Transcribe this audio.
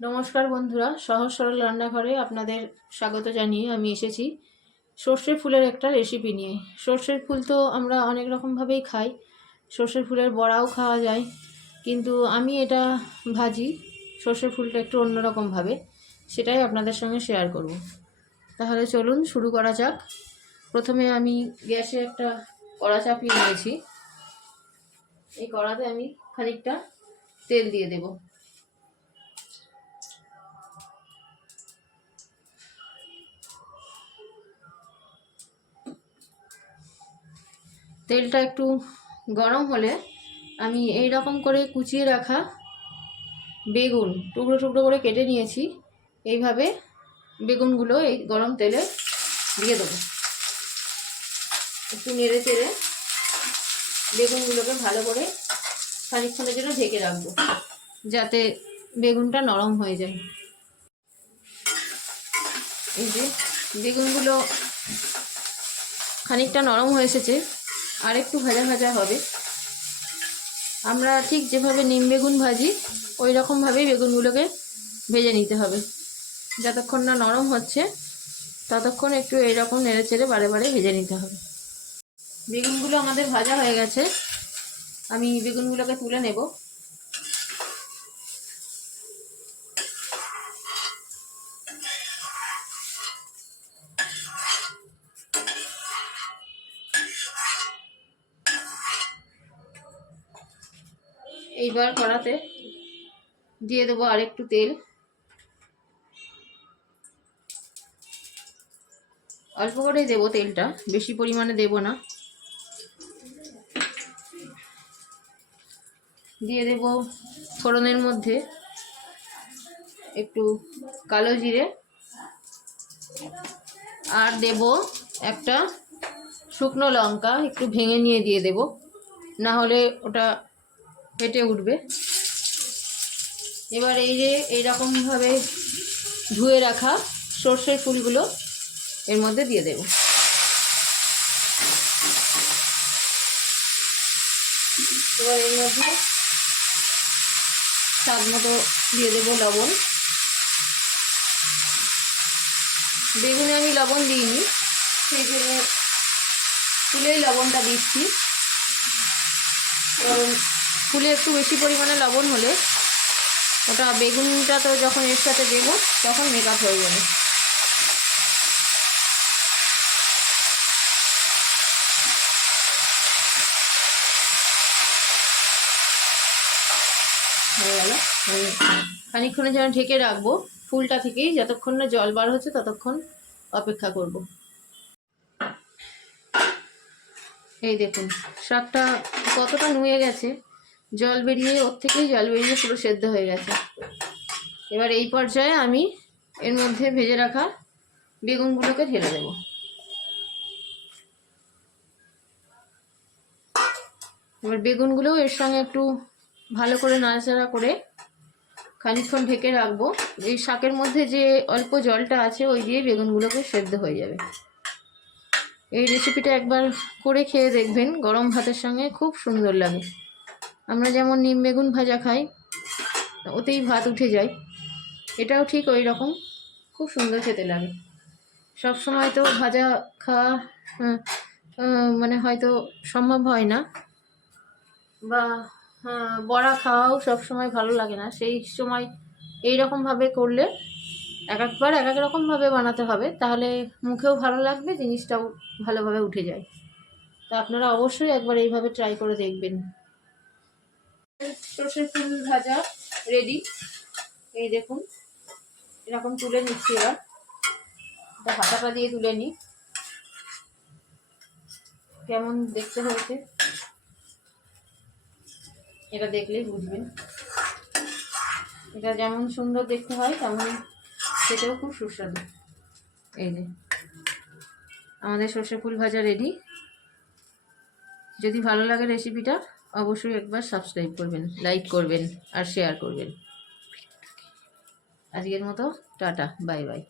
নমস্কার বন্ধুরা, সহজ সরল রান্নাঘরে আপনাদের স্বাগত জানিয়ে আমি এসেছি সর্ষের ফুলের একটা রেসিপি নিয়ে। সর্ষের ফুল তো আমরা অনেক রকমভাবেই খাই, সর্ষের ফুলের বড়াও খাওয়া যায়, কিন্তু আমি এটা ভাজি সর্ষের ফুলটা একটু অন্যরকমভাবে সেটাই আপনাদের সঙ্গে শেয়ার করব। তাহলে চলুন শুরু করা যাক। প্রথমে আমি গ্যাসে একটা কড়া চাপিয়ে নিয়েছি। এই কড়াতে আমি খানিকটা তেল দিয়ে দেবো। তেলটা একটু গরম হলে আমি এই রকম করে কুচিয়ে রাখা বেগুন টুকরো টুকরো করে কেটে নিয়েছি। এইভাবে বেগুনগুলো এই গরম তেলে দিয়ে দেবো। একটু নেড়ে চেড়ে বেগুনগুলোকে ভালো করে খানিকক্ষণের জন্য ঢেকে রাখব, যাতে বেগুনটা নরম হয়ে যায়। এই যে বেগুনগুলো খানিকটা নরম হয়ে এসেছে আর একটু ভাজা ভাজা হবে। আমরা ঠিক যেভাবে নিম বেগুন ভাজি, ওই রকমভাবেই বেগুনগুলোকে ভেজে নিতে হবে। যতক্ষণ না নরম হচ্ছে, ততক্ষণ একটু এইরকম নেড়ে চেড়ে বারে বারে ভেজে নিতে হবে। বেগুনগুলো আমাদের ভাজা হয়ে গেছে। আমি বেগুনগুলোকে তুলে নেব। এইবার কড়াতে দিয়ে দেবো আর একটু তেল। অল্প করেই দেবো তেলটা, বেশি পরিমাণে দেব না। দিয়ে দেব ফোড়নের মধ্যে একটু কালো জিরে আর দেব একটা শুকনো লঙ্কা, একটু ভেঙে নিয়ে দিয়ে দেব। না হলে ওটা ফেটে উঠবে। এবার এই যে এইরকমভাবে ধুয়ে রাখা সর্ষের ফুলগুলো এর মধ্যে দিয়ে দেব। এবার এর মধ্যে স্বাদ মতো দিয়ে দেবো লবণ। বেগুনে আমি লবণ দিইনি সেই জন্য ফুলেই লবণটা দিচ্ছি। কারণ ফুলে একটু বেশি পরিমাণে লবণ হলে ওটা বেগুনটা তো যখন এর সাথে দেবো, তখন মেকআপ হয়ে যাবে। খানিক্ষণের জন্য ঢেকে রাখব, ফুলটা থেকেই যতক্ষণ না জল বার হচ্ছে ততক্ষণ অপেক্ষা করব। এই দেখুন, শাকটা কতটা নুয়ে গেছে। জল বেরিয়ে, ওর থেকেই জল বেরিয়ে পুরো সেদ্ধ হয়ে গেছে। এবার এই পর্যায়ে আমি এর মধ্যে ভেজে রাখা বেগুনগুলোকে ঢেলে দেব। এবার বেগুনগুলোও এর সঙ্গে একটু ভালো করে নাড়াচাড়া করে খানিকক্ষণ ঢেকে রাখব। এই শাকের মধ্যে যে অল্প জলটা আছে, ওই দিয়ে বেগুনগুলোকে সেদ্ধ হয়ে যাবে। এই রেসিপিটা একবার করে খেয়ে দেখবেন, গরম ভাতের সঙ্গে খুব সুন্দর লাগে। আমরা যেমন নিম বেগুন ভাজা খাই, ওতেই ভাত উঠে যায়। এটাও ঠিক ওই রকম, খুব সুন্দর খেতে লাগে। সব সময় তো ভাজা খাওয়া মানে হয়তো সম্ভব হয় না। বা বড়া খাওয়াও সব সময় ভালো লাগে না। সেই সময় এই রকমভাবে করলে এক একবার এক এক রকমভাবে বানাতে হবে, তাহলে মুখেও ভালো লাগবে, জিনিসটাও ভালোভাবে উঠে যায়। তো আপনারা অবশ্যই একবার এইভাবে ট্রাই করে দেখবেন। সর্ষের ফুল ভাজা রেডি এই দেখুন, এরকম তুলে নিচ্ছি এবার। এটা হাতাটা দিয়ে তুলে নিই। কেমন দেখতে হয়েছে? এটা দেখলেই বুঝবেন। এটা যেমন সুন্দর দেখতে হয় তেমন সেটাও খুব সুস্বাদু। এই যে, আমাদের সর্ষে ফুল ভাজা রেডি যদি ভালো লাগে রেসিপিটা অবশ্যই একবার সাবস্ক্রাইব করবেন লাইক করবেন, আর শেয়ার করবেন। আজকের মতো, টাটা বাই বাই